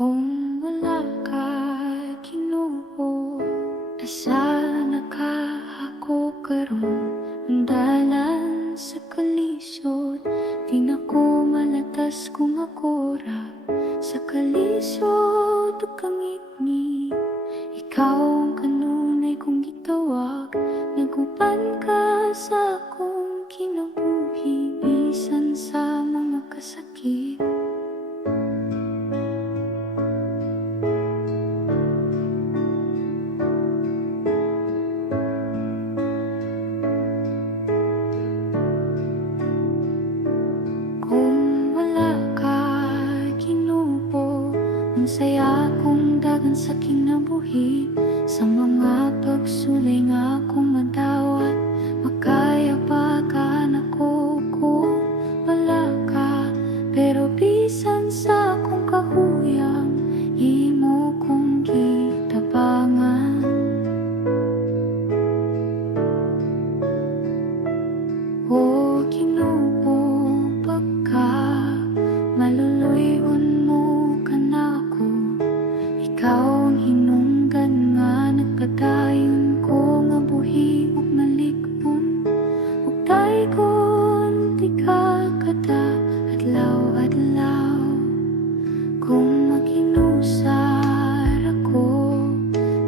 Kung wala ka, Ginoo, asa na ka ako karon? Andalan sa kalisod, di na ko malatas kung ako ra sa kalisod o kangitni. Ikaw ang kanunay kong gitawag, naguban ka sa akong kinabuhi, bisan sa mga kasakit. Kung wala ka, Ginoo, ang saya kong dagan sa kinabuhi, sa mga pagsulay nga akong madawat, makaya pa ka na ko kung wala ka. Pero bisan sa akong kahuyang, imo kong gitabangan. O Ginoo, pagka maluluyon mo ka na ako, ikaw ang hinungdan nga nagpadayon ko nga buhi ug malikpon, ug dayon di ka kada adlaw-adlaw. Kung maginusar ako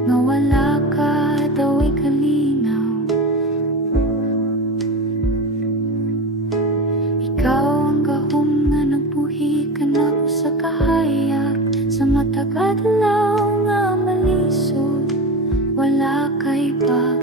nga wala ka daw ay kalinaw, ikaw ang gahom nga nagbuhi ka na ko sa kahayag, sa matag adlaw nga malisod, wala kay pag